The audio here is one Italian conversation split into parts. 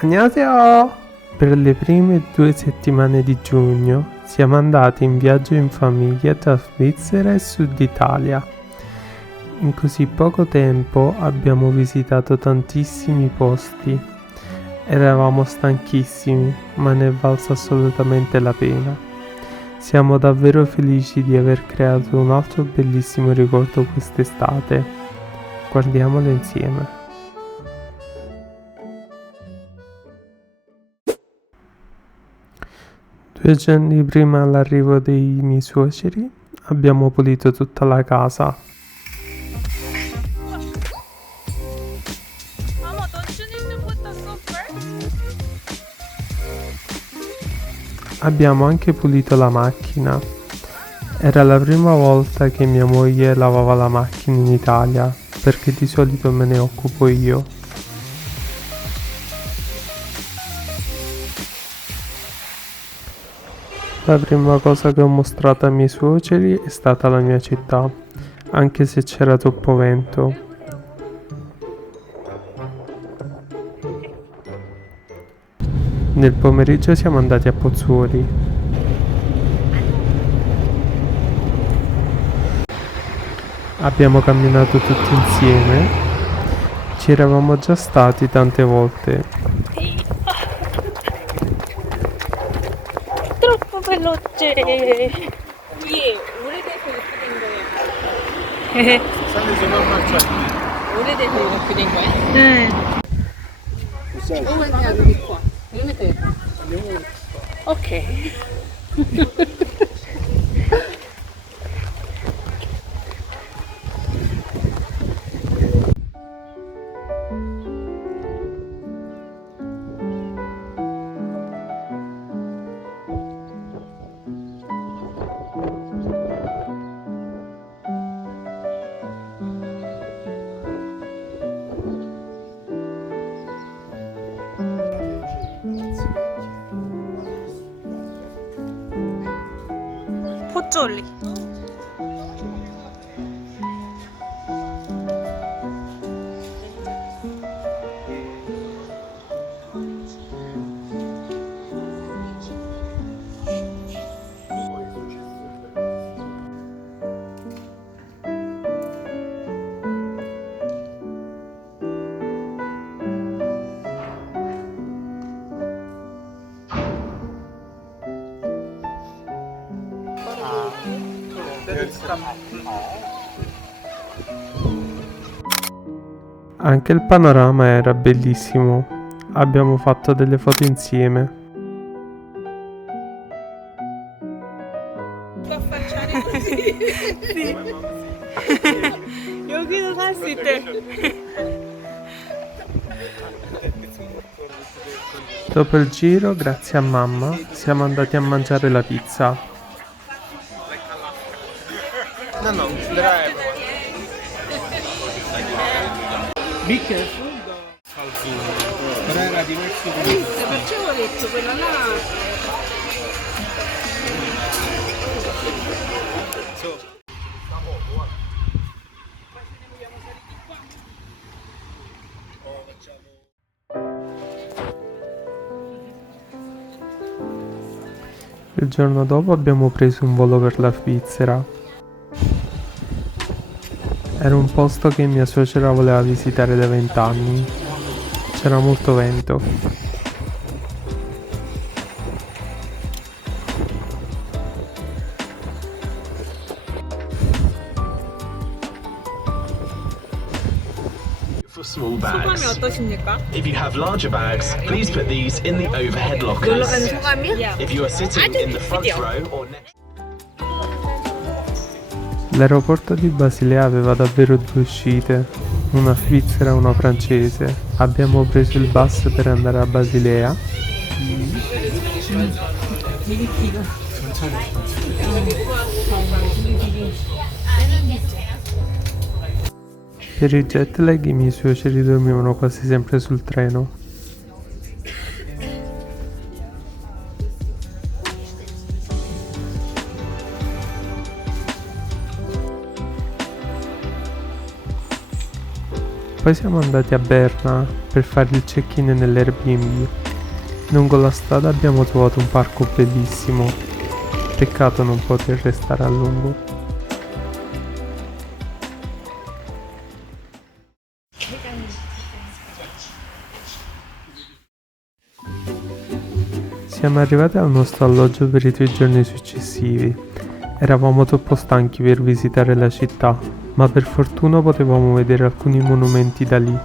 안녕하세요! Per le prime 2 settimane di giugno siamo andati in viaggio in famiglia tra Svizzera e Sud Italia. In così poco tempo abbiamo visitato tantissimi posti. Eravamo stanchissimi, ma ne è valsa assolutamente la pena. Siamo davvero felici di aver creato un altro bellissimo ricordo quest'estate. Guardiamolo insieme. 2 giorni prima dell'arrivo dei miei suoceri abbiamo pulito tutta la casa. Abbiamo anche pulito la macchina. Era la prima volta che mia moglie lavava la macchina in Italia, perché di solito me ne occupo io. La prima cosa che ho mostrato ai miei suoceri è stata la mia città, anche se c'era troppo vento. Nel pomeriggio siamo andati a Pozzuoli. Abbiamo camminato tutti insieme. Ci eravamo già stati tante volte. Troppo veloce. 이게 오래돼서 이렇게 된 거예요. 오래돼서 이렇게 된 거야? 네. Ok. 포졸리. Anche il panorama era bellissimo. Abbiamo fatto delle foto insieme. Può affacciare così. Sì. 여기서 살 수 있대. Dopo il giro, grazie a mamma, siamo andati a mangiare la pizza. No, Be careful. Però era diverso da perciò ho detto quella là. Il giorno dopo abbiamo preso un volo per la Svizzera. Era un posto che mia suocera voleva visitare da 20 anni. C'era molto vento. For small 소감이 bags. 어떠십니까? If you have larger bags, please put these in the overhead 놀러 lockers. 가는 소감이요? If you are sitting in the front row or next L'aeroporto di Basilea aveva davvero 2 uscite, una svizzera e una francese. Abbiamo preso il bus per andare a Basilea. Per il jet lag i miei suoceri dormivano quasi sempre sul treno. Poi siamo andati a Berna per fare il check-in nell'Airbnb. Lungo la strada abbiamo trovato un parco bellissimo. Peccato non poter restare a lungo. Siamo arrivati al nostro alloggio per i 3 giorni successivi. Eravamo troppo stanchi per visitare la città, ma per fortuna potevamo vedere alcuni monumenti da lì.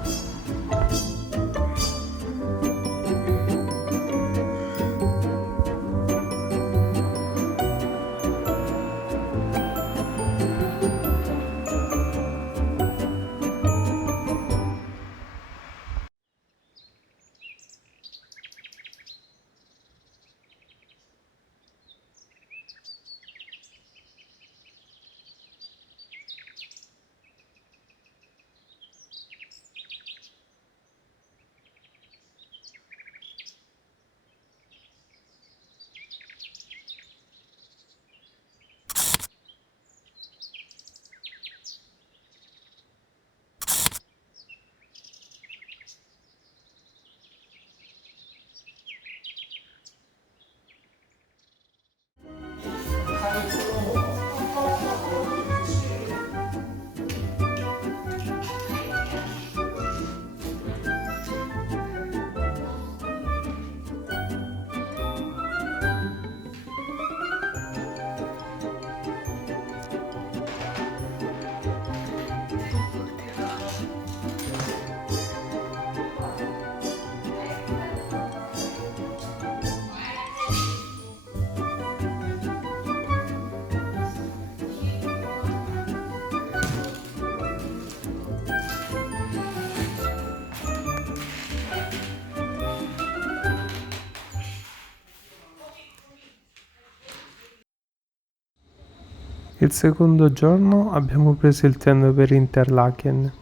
Il secondo giorno abbiamo preso il treno per Interlaken.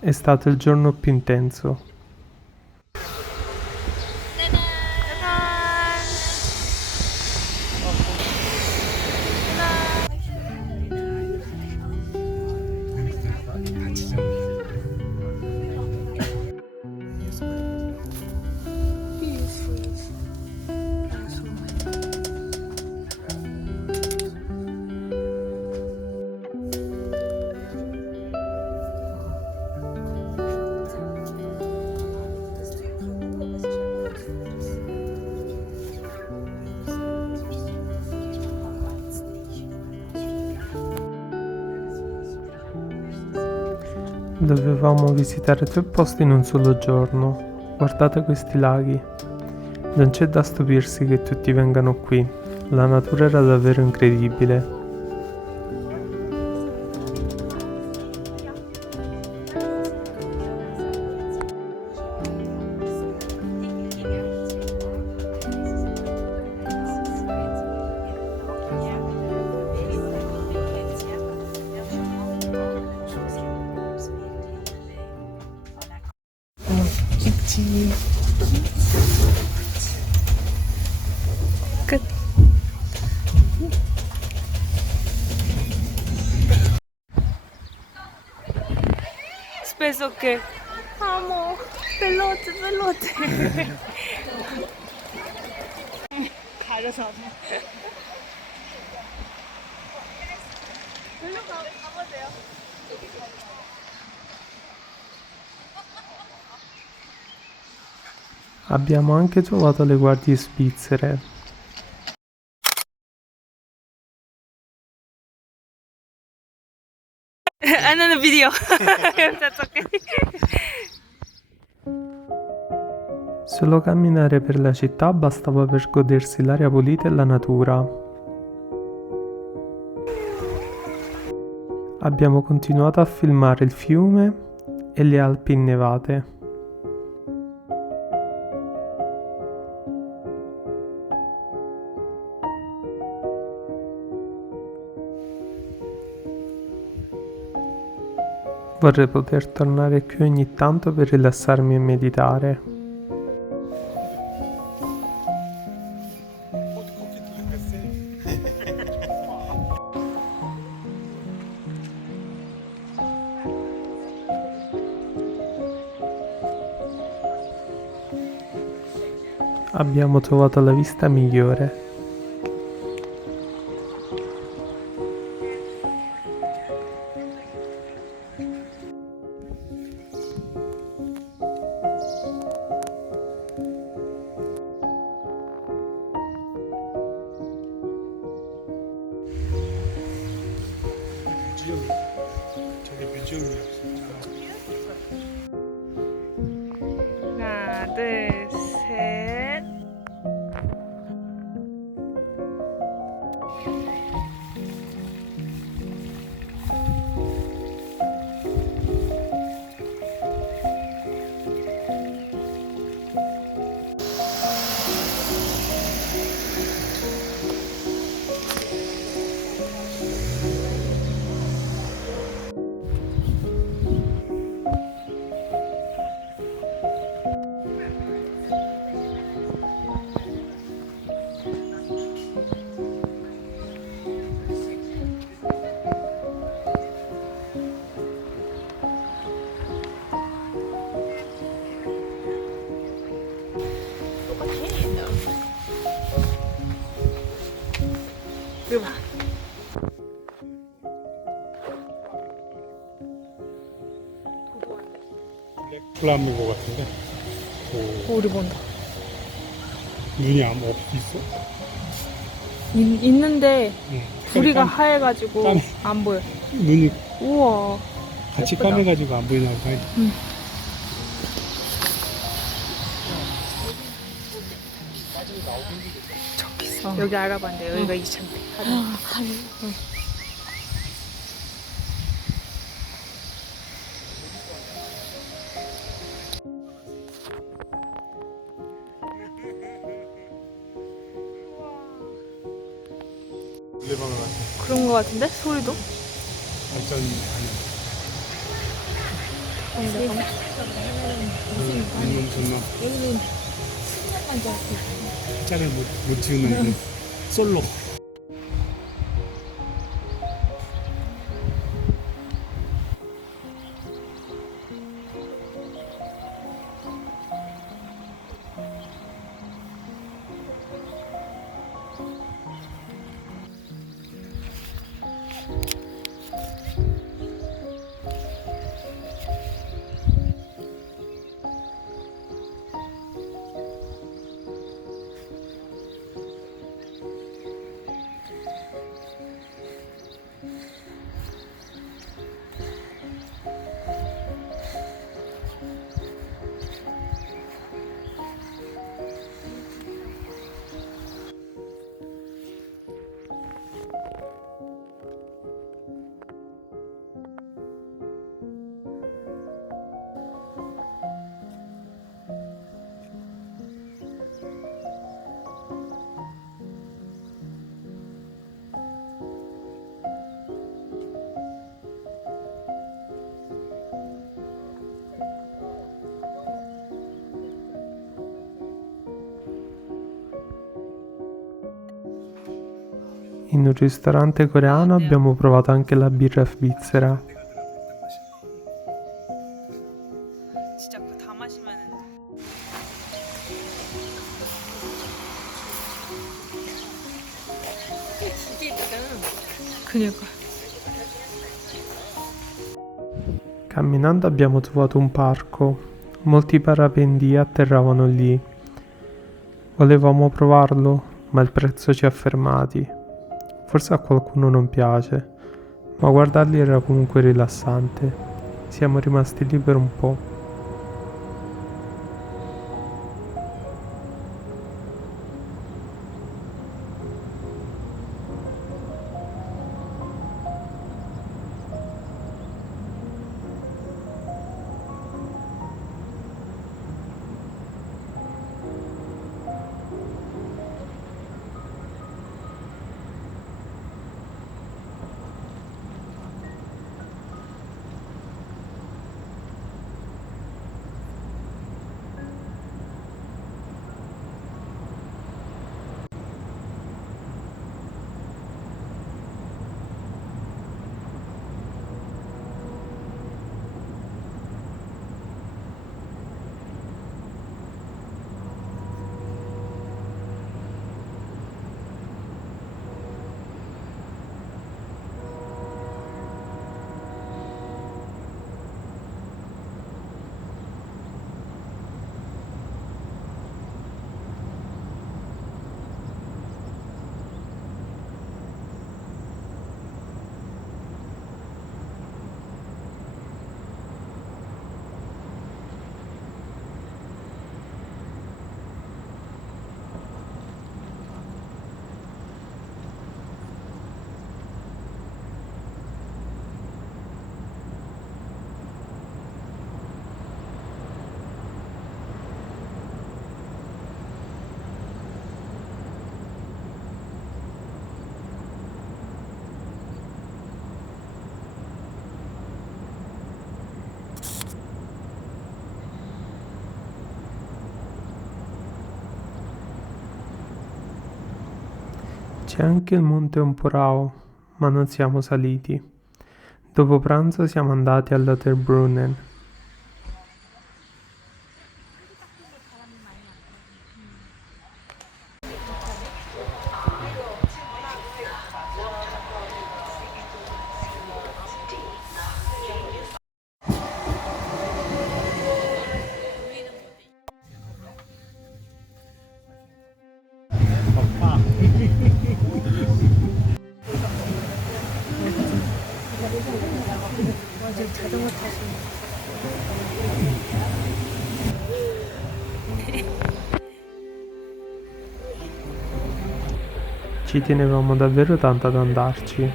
È stato il giorno più intenso. Dovevamo visitare 3 posti in un solo giorno. Guardate questi laghi. Non c'è da stupirsi che tutti vengano qui. La natura era davvero incredibile. Speso che amo, veloce, veloce. 가려서. 일로 가보세요. Abbiamo anche trovato le guardie svizzere. Another video. That's okay. Solo camminare per la città bastava per godersi l'aria pulita e la natura. Abbiamo continuato a filmare il fiume e le Alpi innevate. Vorrei poter tornare qui ogni tanto per rilassarmi e meditare. Abbiamo trovato la vista migliore. 저게 뮤지엄이었어. 하나, 둘, 셋. 이거 봐. 블랙 플라밍고 같은데. 우리 본다. 눈이 아무 없어? 있는데 응. 부리가 하얘가지고 깜- 안 보여. 눈이 우와. 같이 예쁘다. 까매가지고 안 보이나 보다. 여기 알아봤는데 여기가 2,000대. 응. 물레방아 같은. 그런 거 같은데? 소리도? 완전 눈 존나. 짝을 못 지우는 솔로. In un ristorante coreano abbiamo provato anche la birra svizzera. 진짜 그거 다 마시면은 그니까. Camminando abbiamo trovato un parco. Molti parapendi atterravano lì. Volevamo provarlo, ma il prezzo ci ha fermati. Forse a qualcuno non piace, ma guardarli era comunque rilassante. Siamo rimasti lì per un po'. C'è anche il Monte Omporao, ma non siamo saliti. Dopo pranzo siamo andati all'Otterbrunnen. Ci tenevamo davvero tanto ad andarci.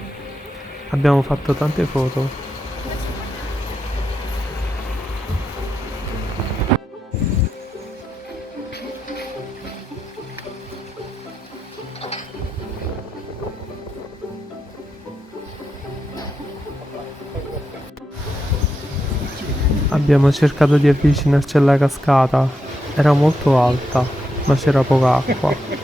Abbiamo fatto tante foto. Abbiamo cercato di avvicinarci alla cascata. Era molto alta, ma c'era poca acqua.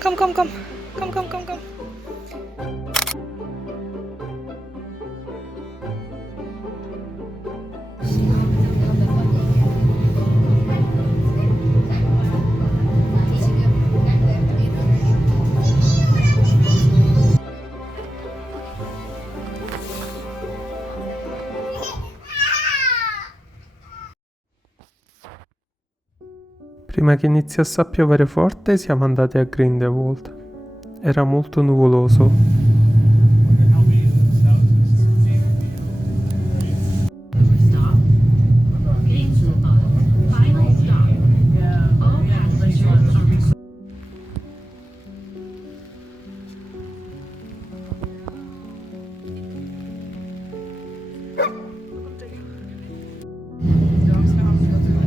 Come, come, come. Come, come, come, come. Prima che iniziasse a piovere forte siamo andati a Grindelwald. Era molto nuvoloso.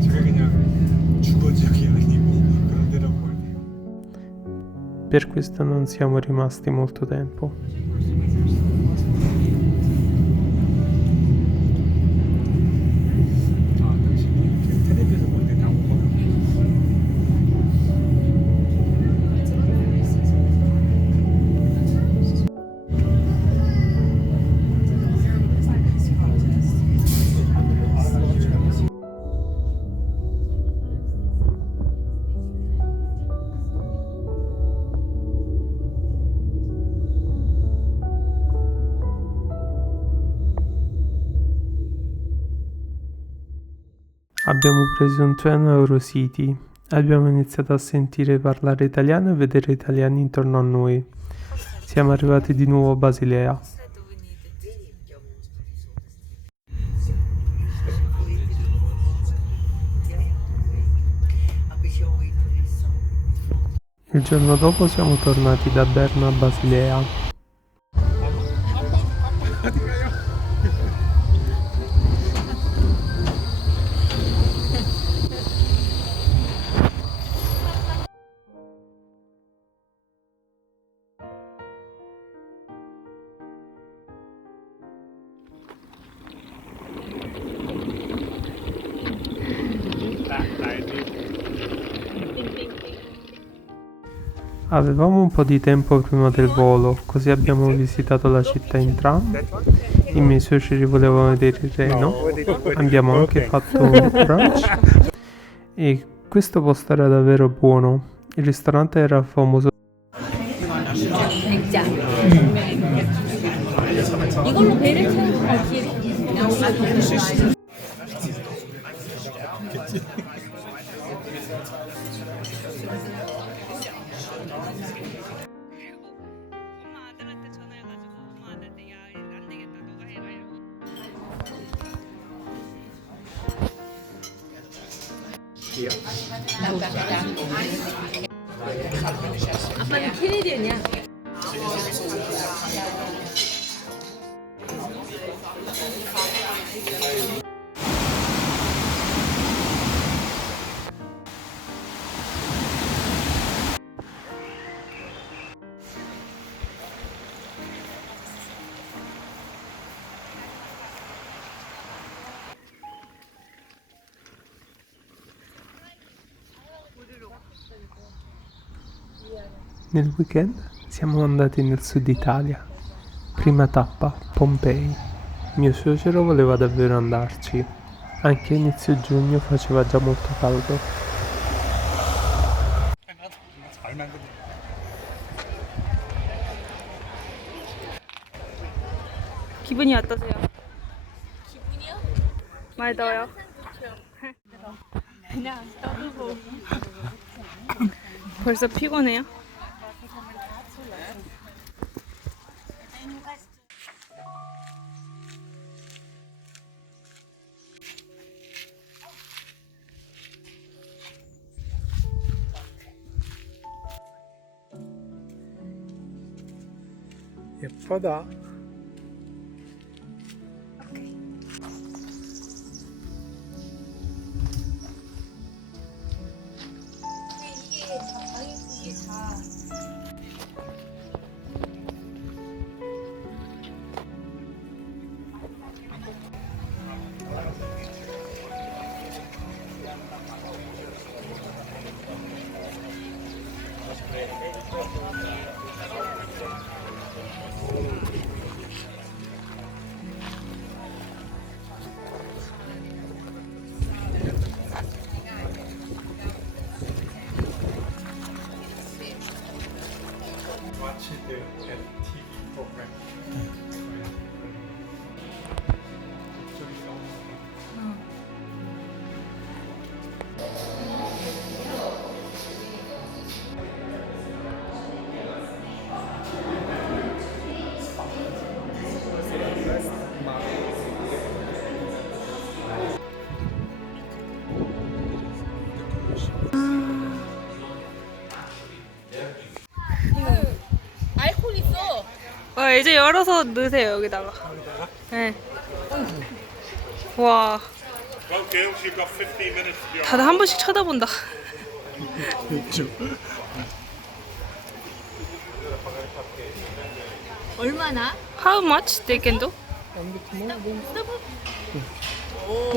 저게 그냥 주거 지역이 아니고 그런 데라고 알고. Per questo non siamo rimasti molto tempo. 아, 당신이 이렇게 텔레비에서 볼때 나온 거. Abbiamo preso un treno a Eurocity. Abbiamo iniziato a sentire parlare italiano e vedere italiani intorno a noi. Siamo arrivati di nuovo a Basilea. Il giorno dopo siamo tornati da Berna a Basilea. Avevamo un po' di tempo prima del volo, così abbiamo visitato la città in tram. I miei suoceri volevano vedere il Reno. Abbiamo anche fatto un brunch. E questo posto era davvero buono. Il ristorante era famoso. 이걸로 배를 채우는 거 길이? 엄마 아들한테 전화해가지고 엄마 아들한테 야 안 되겠다 너가 해라 이러고 아빠는 캐네디언이야. Nel weekend siamo andati nel sud Italia. Prima tappa, Pompei. Mio suocero voleva davvero andarci. Anche a inizio giugno faceva già molto caldo. 말만 듣네. 기분이 어떠세요? 기분이요? 많이 더워요? 그냥 떠들고. 벌써 피곤해요? 예쁘다. Watch the TV program. 알코올 있어. 이제 열어서 넣으세요 여기다가. 네. 와, Well, girls, you've got 15 minutes to be 다들 한 번씩 쳐다본다. 얼마나? How much they can do?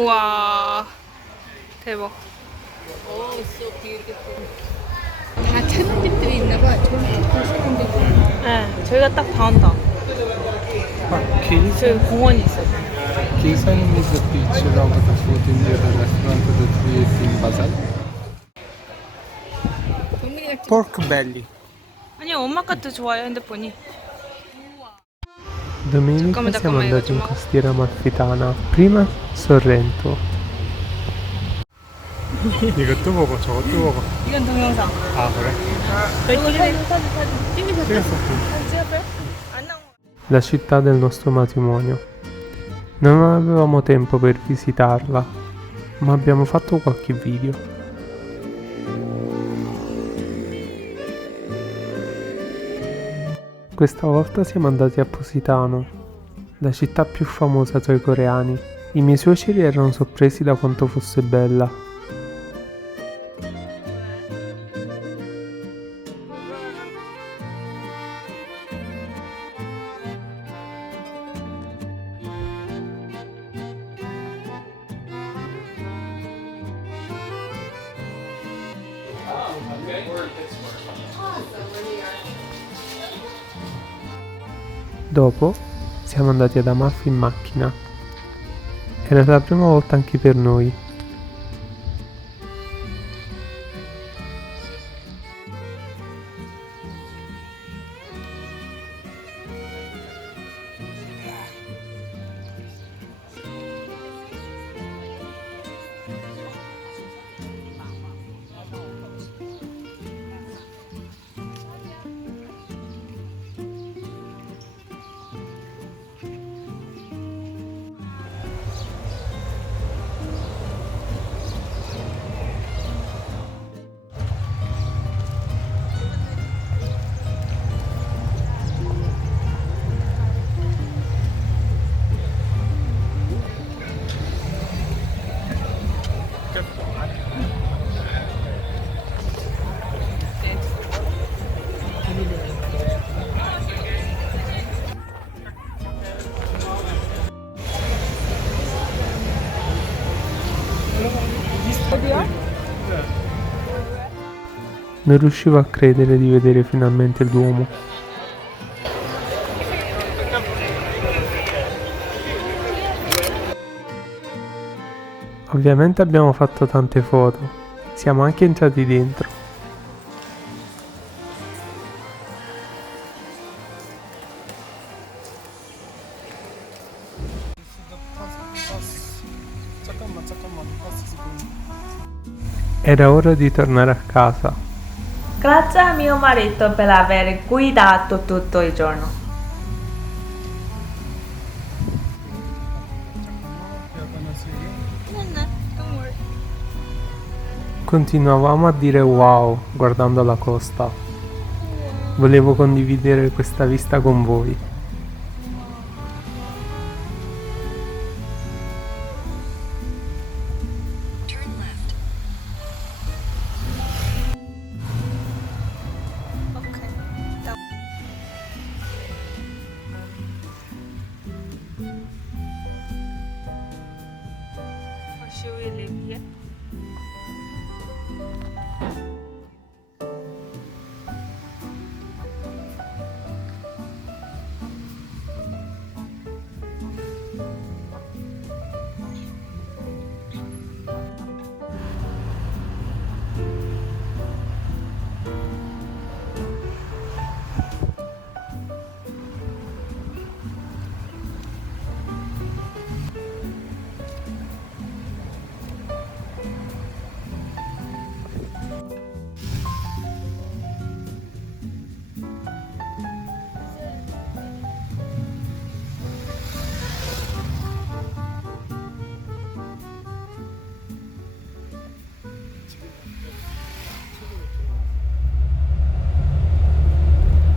와, 대박. 오, so beautiful. 다 찾는 집들이 있나봐. 저렇게 보시는 데도. 네, 저희가 딱 다운다. 저기 공원이 있어요. Can you send me the picture of the food in the restaurant that we ate in Basel? 동민이가 Pork belly. 아니요, 엄마 것도 좋아요 핸드폰이. Domenica Come da siamo come andati in facciamo? costiera amalfitana. Prima Sorrento. 이것도 먹어, 저것도 먹어. 이건 동영상. 아, 그래? 사진 찍으셨어요? 찍었어. 찍었어요? 안 나온 거. La città del nostro matrimonio. Non avevamo tempo per visitarla, ma abbiamo fatto qualche video. Questa volta siamo andati a Positano, la città più famosa tra i coreani. I miei suoceri erano sorpresi da quanto fosse bella. Dopo siamo andati ad Amalfi in macchina. Era la prima volta anche per noi. Non riuscivo a credere di vedere finalmente il Duomo. Ovviamente abbiamo fatto tante foto, siamo anche entrati dentro. Era ora di tornare a casa. Grazie a mio marito per aver guidato tutto il giorno. No, no, don't worry. Continuavamo a dire wow guardando la costa. Volevo condividere questa vista con voi. Okay. That- Or should we leave here?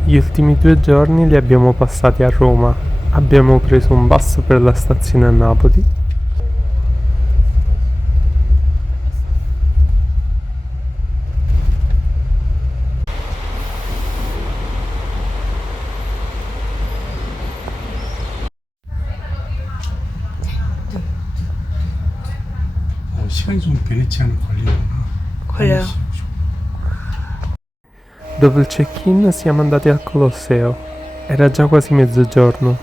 Gli ultimi 2 giorni li abbiamo passati a Roma. Abbiamo preso un bus per la stazione a Napoli. 시간이 좀 베네치아는 걸리구나. 걸려요. Dopo il check-in siamo andati al Colosseo. Era già quasi mezzogiorno.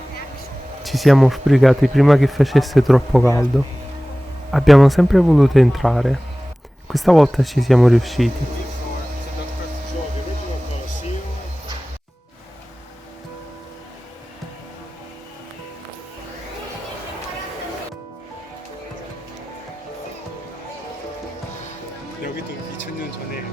Ci siamo sbrigati prima che facesse troppo caldo. Abbiamo sempre voluto entrare. Questa volta ci siamo riusciti. 여기도 2000년 전에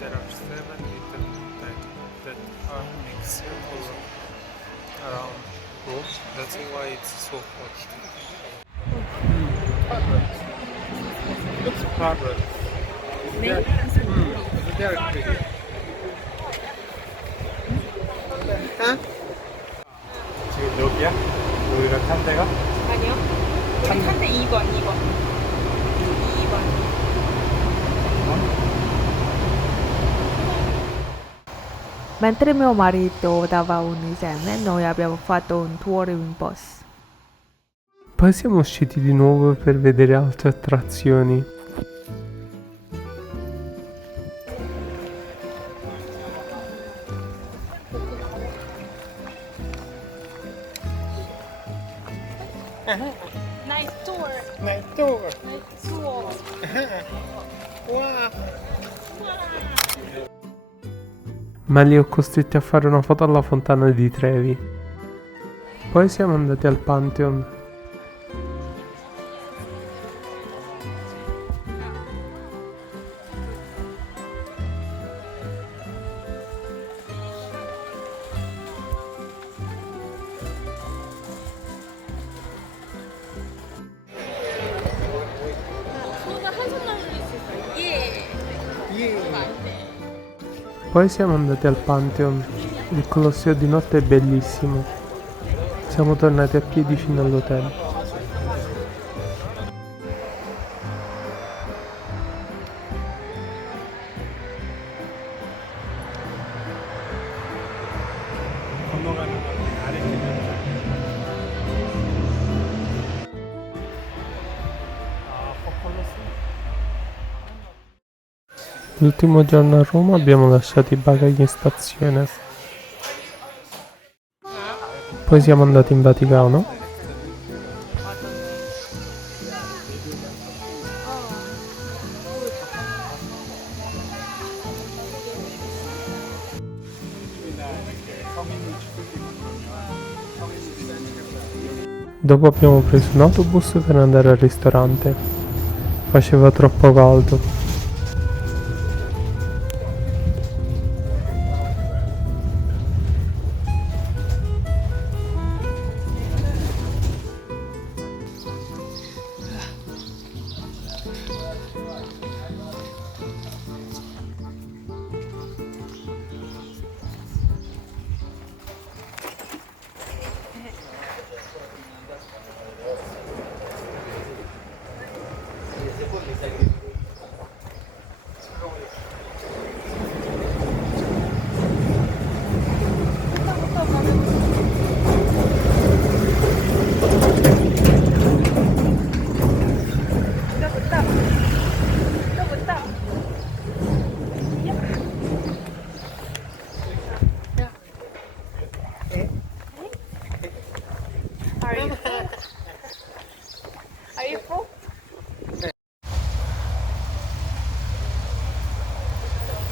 There are 7 little mountains that are in circle around Rome. That's why it's so hot. Looks parrot. They are pretty. 지금 여기야? 우리가 탄 데가? 아니요. 우리 탄데 2번. Mentre mio marito dava un esame, noi abbiamo fatto un tour in bus. Poi siamo usciti di nuovo per vedere altre attrazioni. Nice tour. Nice tour. Nice tour. Ma li ho costretti a fare una foto alla fontana di Trevi. Poi siamo andati al Pantheon. Poi siamo andati al Pantheon. Il Colosseo di notte è bellissimo. Siamo tornati a piedi fino all'hotel. 건너가는 거 아래 길면 L'ultimo giorno a Roma abbiamo lasciato i bagagli in stazione. Poi siamo andati in Vaticano. Dopo abbiamo preso un autobus per andare al ristorante. Faceva troppo caldo.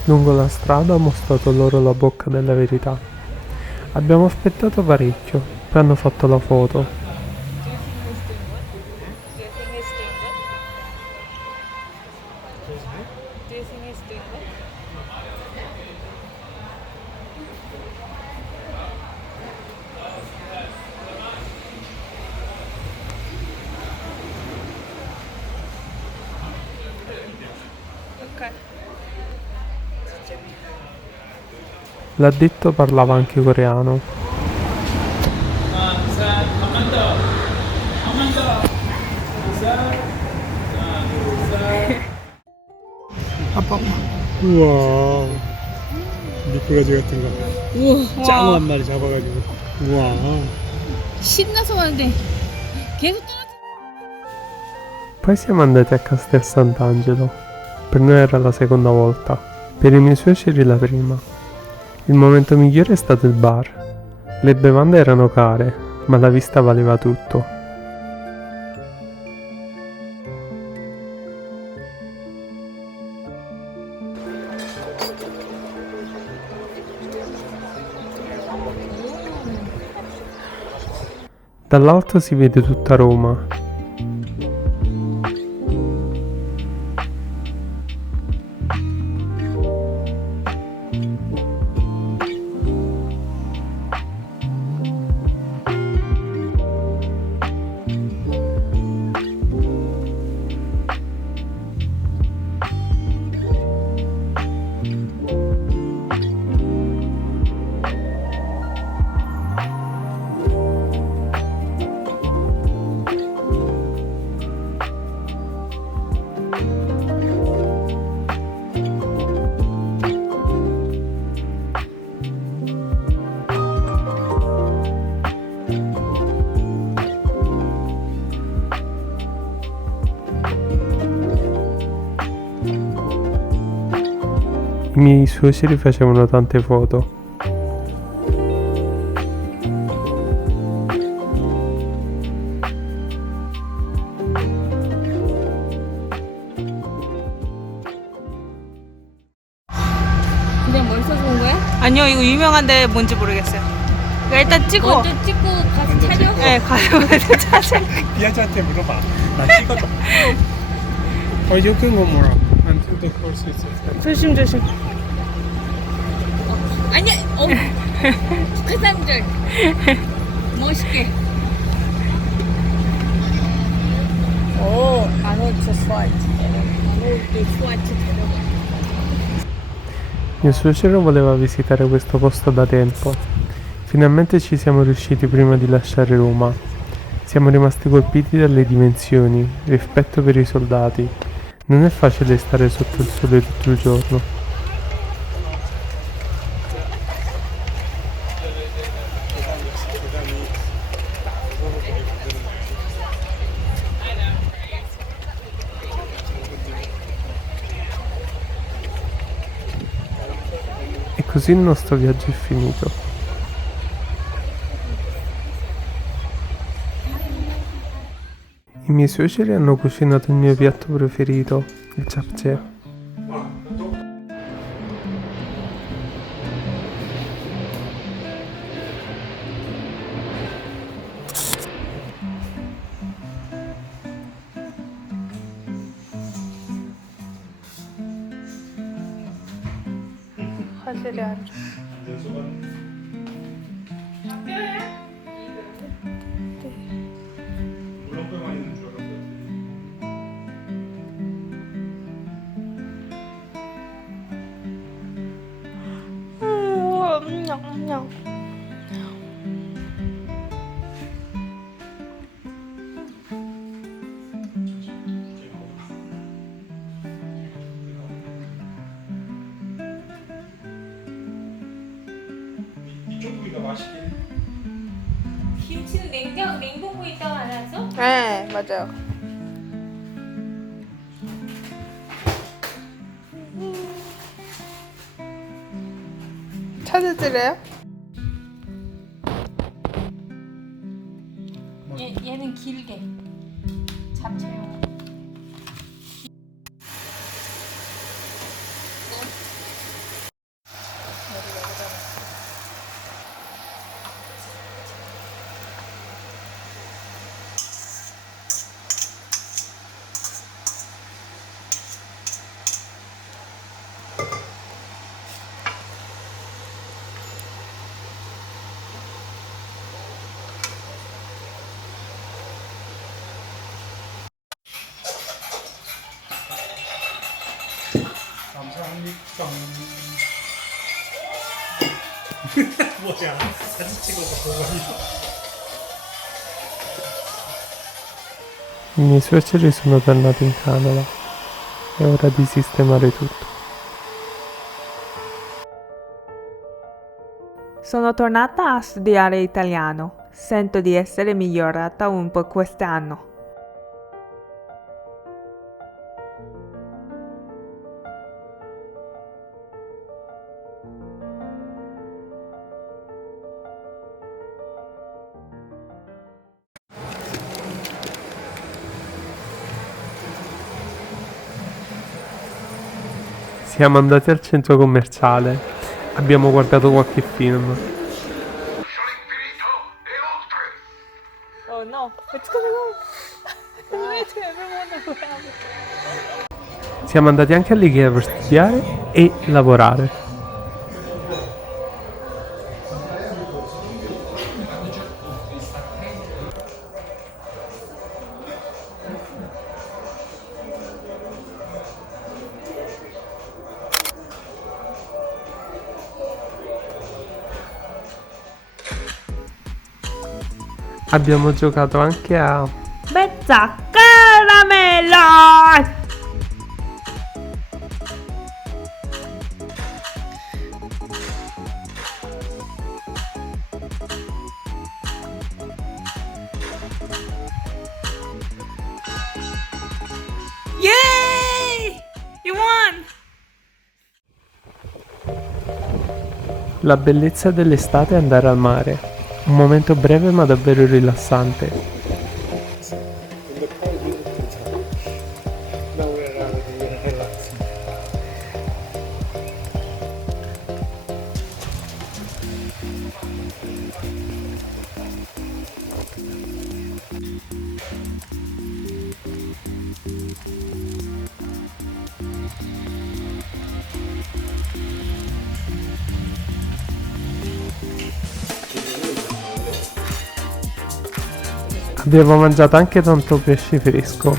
Lungo la strada ho mostrato loro la bocca della verità. Abbiamo aspettato parecchio, poi hanno fatto la foto. L'addetto parlava anche coreano. 우와 미꾸라지 같은 거 우와. 짱어 한 마리 잡아가지고 우와 신나서 가는데 계속 떨어져. Poi siamo andati a Castel Sant'Angelo. Per noi era la seconda volta, per i miei suoceri la prima. Il momento migliore è stato il bar. Le bevande erano care, ma la vista valeva tutto. Dall'alto si vede tutta Roma. I miei suoceri facevano tante foto. 그냥 멋있어서 온 거야? 아니요, 이거 유명한데 뭔지 모르겠어요. 그러니까 일단 찍고. 먼저 찍고 가서 촬영? 네, 가서 찾아. 비아지한테 물어봐 나 찍어줘 you can go more up until the horse is 조심 조심. 아니야. 북한사람들 멋있게. 오, I know it's a fight. 또 좋아치 데려가. Mio suocero voleva visitare questo posto da tempo. Finalmente ci siamo riusciti prima di lasciare Roma. Siamo rimasti colpiti dalle dimensioni, rispetto per i soldati. Non è facile stare sotto il sole tutto il giorno. E così il nostro viaggio è finito. I miei suoceri hanno cucinato il mio piatto preferito, il japchae. 화질이 안 좋아. 물렁뼈만 있는 줄 알았어요. 이쪽 부위가 맛있긴. 김치는 냉동고에 있다가 안 왔어? 네, 맞아요. 찾아드려요? 얘는 길게 잡채요. 감사합니다. 뭐야? 사진 찍어서 보관이. I miei suoceri sono tornati in Canada. È ora di sistemare tutto. Sono tornata a studiare italiano. Sento di essere migliorata un po' quest'anno. Siamo andati al centro commerciale. Abbiamo guardato qualche film. Oh no, it's gonna go. Wait, everyone around. Siamo andati anche all'Ikea per studiare e lavorare. Abbiamo giocato anche a Mezza caramella! Yay! You won! la bellezza dell'estate è andare al mare. Un momento breve ma davvero rilassante. 근데 팔 위로 괜찮아. 나 왜 나를 릴렉스. Abbiamo mangiato anche tanto pesce fresco.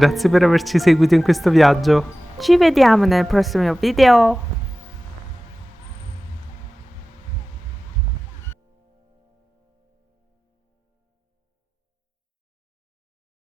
Grazie per averci seguito in questo viaggio. Ci vediamo nel prossimo video.